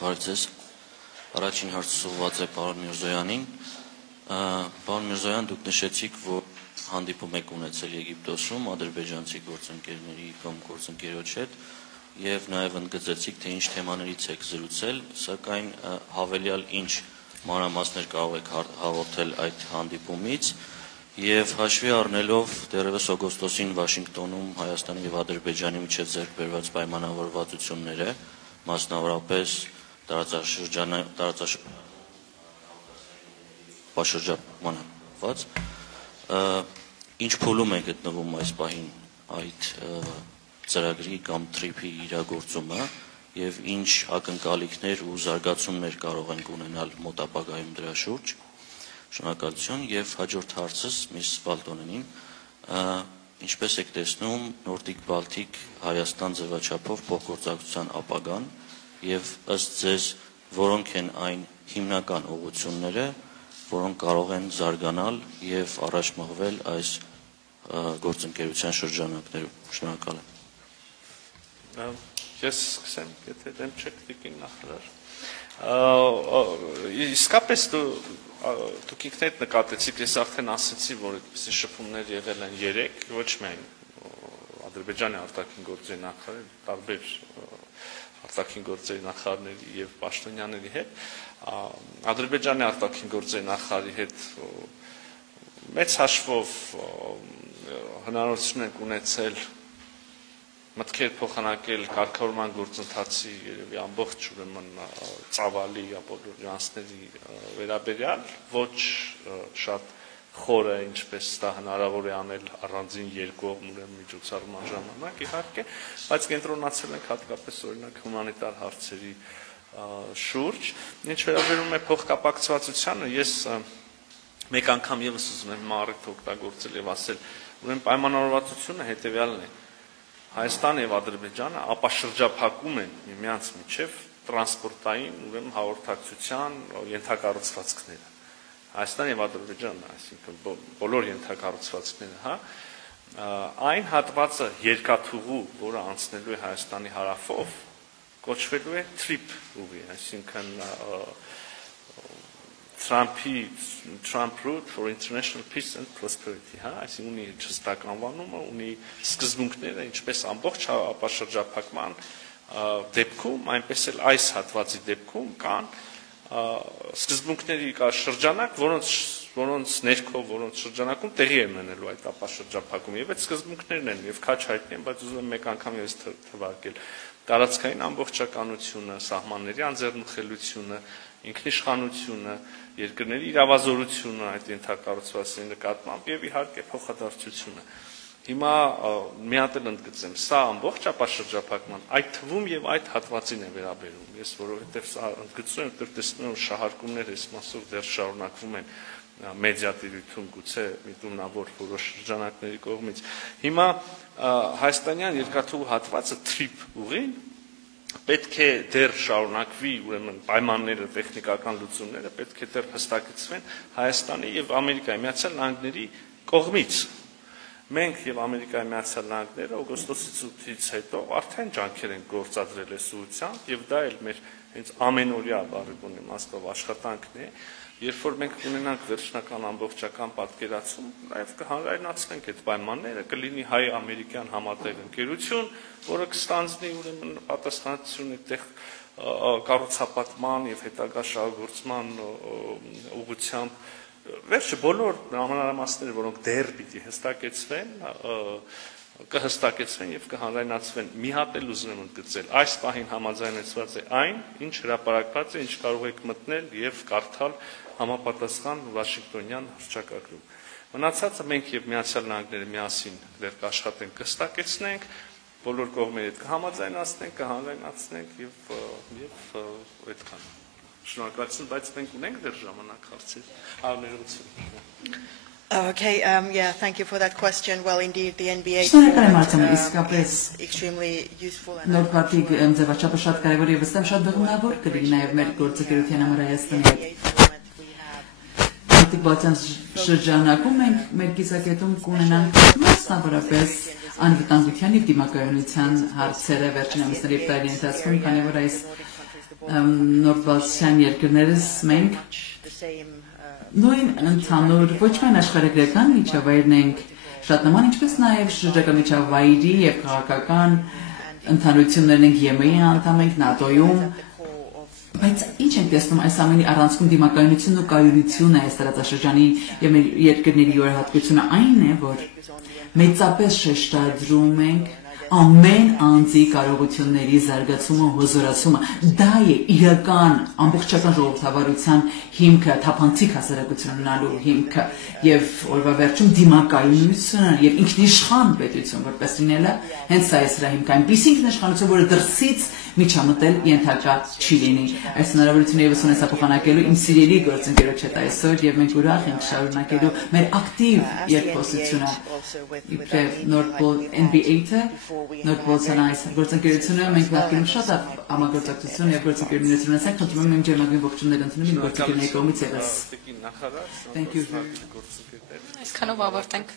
Բարև ձեզ, առաջին հարցը ուղղված է պարոն Միրզոյանին, պարոն Միրզոյան, դուք նշեցիք, որ հանդիպում եք ունեցել Եգիպտոսում ադրբեջանցի գործընկերների կամ գործընկերոջ հետ եւ նաեւ ընդգծեցիք, թե ինչ թեմաներից եք զրուցել, սակայն հավելյալ ինչ մանրամասներ կարող եք հաղորդել այդ հանդիպումից եւ հաշվի առնելով դեռևս օգոստոսին Վաշինգտոնում Հայաստանի եւ Ադրբեջանի միջեւ ձեռք բերված պայմանավորվածությունները, մասնավորապես տարածաշրջանապաշրջապահված, ինչ փուլում է գտնվում այս պահին այդ ծրագրի կամ թրիփի իրագործումը եւ ինչ ակնկալիքներ ու զարգացումներ կարող ենք ունենալ մոտ ապագայում դրա շուրջ։ Շնորհակալություն եւ հաջորդ հարցս Միս Բալտոնենին, ինչպես եք տեսնում Նորդիկ Բալթիկ Հայաստան ձևաչափով փոխգործակցության ապագան եւ ըստ ձեզ որոնք են այն հիմնական ուղղությունները, որոնք կարող են զարգանալ եւ առաջ մղվել այս գործընկերության շրջանակներում։ Շնորհակալ եմ։ Ես սկսեմ, եթե դեմ չեք տիկին նախարար։ Իսկապես դուք ինքներդ նկատեցիք, ես արդեն ասացի, որ այդպիսի շփումներ եղել են 3, ոչ միայն Ադրբեջանի արտաքին գործերի նախարարի, տարբեր արտաքին գործերի նախարարների եւ պաշտոնյաների հետ, Ադրբեջանի արտաքին գործերի նախարարի հետ մեծ հաշվով հնարավորություն ենք ունեցել մտքեր փոխանակել կարգավորման գործընթացի երևի ամբողջ ուրեմն ծավալի բոլոր նյուանսների վերաբերյալ ոչ շատ խորը ինչպես դա հնարավոր է անել առանձին երկկողմ ուրեմն միջոցառման ժամանակ իհարկե, բայց կենտրոնացել ենք հատկապես օրինակ հումանիտար հարցերի շուրջ, ինչ վերաբերում է փոխկապակցվածությանը, ես մեկ անգամ եւս ուզում եմ առիթ օգտագործել եւ ասել, ուրեմն պայմանավորվածությունը հետեւյալն է. Հայաստանը եւ Ադրբեջանը ապաշրջափակում են միմյանց միջև տրանսպորտային ուրեմն հաղորդակցության ենթակառուցվածքները։ Հայաստանը եւ Ադրբեջանը, այսինքն բոլոր ենթակառուցվածքները, այն հատվածը երկաթուղու, որը անցնելու է Հայաստանի հարավով, կոչվելու է TRIP ուղի, այսինքն Trump Route for International Peace and Prosperity, այսինքն ունի ճշտակ անվանումը, ունի սկզբունքները, ինչպես ամբողջ ապաշրջափակման դեպքում, այնպես էլ այս հատվածի դեպքում կան սկզբունքների կա շրջանակ, որոնց ներքո, որոնց շրջանակում տեղի է ունենալու այդ ապաշրջափակումը, եւ այդ սկզբունքներն են եւ քաչ հայտնի են, բայց ուզում եմ մեկ անգամ ես թվարկել տարածքային ամբողջականությունը, սահմանների անձեռնխելությունը, ինքնիշխանությունը, երկրների իրավազորությունը այդ ենթակառուցվածքների նկատմամբ եւ իհարկե փոխադարձությունը։ Հիմա մի հատ էլ ընդգծեմ, սա ամբողջ ապաշրջափակման այդ թվում եւ այդ հատվածին է վերաբերում։ Ես որովհետեւ սա ընդգծում եմ, որտեղ տեսնում եմ շահարկումներ այս մասով դեռ շարունակվում են մեդիատիրություն գուցե միտումնավոր որոշ շրջանակների կողմից։ Հիմա հայաստանյան երկաթուղու հատվածը TRIP ուղին պետք է դեռ շարունակվի, ուրեմն պայմանները, տեխնիկական լուծումները պետք է դեռ հստակեցվեն Հայաստանի եւ Ամերիկայի Միացյալ Նահանգների կողմից։ Մենք եւ Ամերիկայի Միացյալ Նահանգները օգոստոսի 8-ից հետո արդեն ջանքեր են գործադրել այս ուղղությամբ եւ դա էլ մեր հենց ամենօրյա բարեկոն իմաստով աշխատանքն է, երբ որ մենք ունենանք վերջնական ամբողջական պատկերացում, նաեւ կհանրայնացնենք այդ պայմանները, կլինի հայ-ամերիկյան համատեղ ընկերություն, որը կստանձնի ուրեմն պատասխանատվություն այդտեղ կառուցապատման եւ հետագա շահագործման ուղղությամբ վերջը բոլոր մանրամասները, որոնք դեռ պիտի հստակեցվեն, կհստակեցվեն եւ կհանրայնացվեն։ Մի հատ էլ ուզում եմ ընդգծել, այս պահին համաձայնեցված է այն, ինչ հրապարակված է, ինչ կարող եք մտնել եւ կարդալ համապատասխան Վաշինգտոնյան հռչակագրում։ Մնացածը մենք եւ Միացյալ Նահանգները միասին դեռ կաշխատենք, կհստակեցնենք, բոլոր կողմերը կհամաձայնացնենք, կհանրայնացնենք եւ այդքան։ Շնորհակալություն, բայց մենք ունենք դեռ ժամանակ հարցեր, հարցերություն։ Okay, yeah, thank you for that question. Well, indeed, the NBA is extremely useful. Նորբաթիկ ձևաչափը շատ կարևոր եւ վստահ շատ բղմնավոր կլինի նաեւ մեր գործընկերության համար Հայաստանի հետ։ Նորբաթիկ բացան շրջանակում մենք մեր կիսակետում կունենանք մասնավորապես անվտանգության եւ դիմակայունության հարցերը վերջին ամիսների տարի ընթացքում, քանի որ այս նոր բացության երկրներս մենք նույն ընդհանուր ոչ միայն աշխարհագրական միջավայրն ենք շատ նման, ինչպես նաև շրջակա միջավայրի եւ քաղաքական ընդհանրություններն ենք ԵՄ-ի անդամ ենք, ՆԱՏՕ-ում, բայց ինչ ենք տեսնում այս ամենի առանցքում դիմակայությունն ու կայունությունը այս տարածաշրջանի եւ մեր երկրների յուրահատկությունը այն է, որ մեծապես շեշտադրում ենք ամեն անձի կարողությունների զարգացումը, հզորացումը, դա է իրական ամբողջական ժողովրդավարության հիմքը, թափանցիկ հասարակություն ունենալու հիմքը եւ օրվա վերջում դիմակայունությունը եւ ինքնիշխան պետություն որպես լինելը, հենց սա է սրա հիմքը, այնպիսի ինքնիշխանություն, որը դրսից միջամտել ենթակա չի լինի։ Այս հնարավորությունը եւս ունես փոխանակելու իմ սիրելի գործընկերոջ հետ այսօր եւ մենք ուրախ ենք շարունակելու մեր ակտիվ երկխոսությունը իբրև Նորդպոլ NBA-ը Նորդպոլցան այս գործընկերությունը մենք նախկինում շատ համագործակցություն եւ գործընկերություններ ունեցանք, խնդրում եմ իմ ջերմագին ողջուններ ընդունել իմ գործընկերների կողմից եւս։ Thank you. Այսքանով ավարտենք։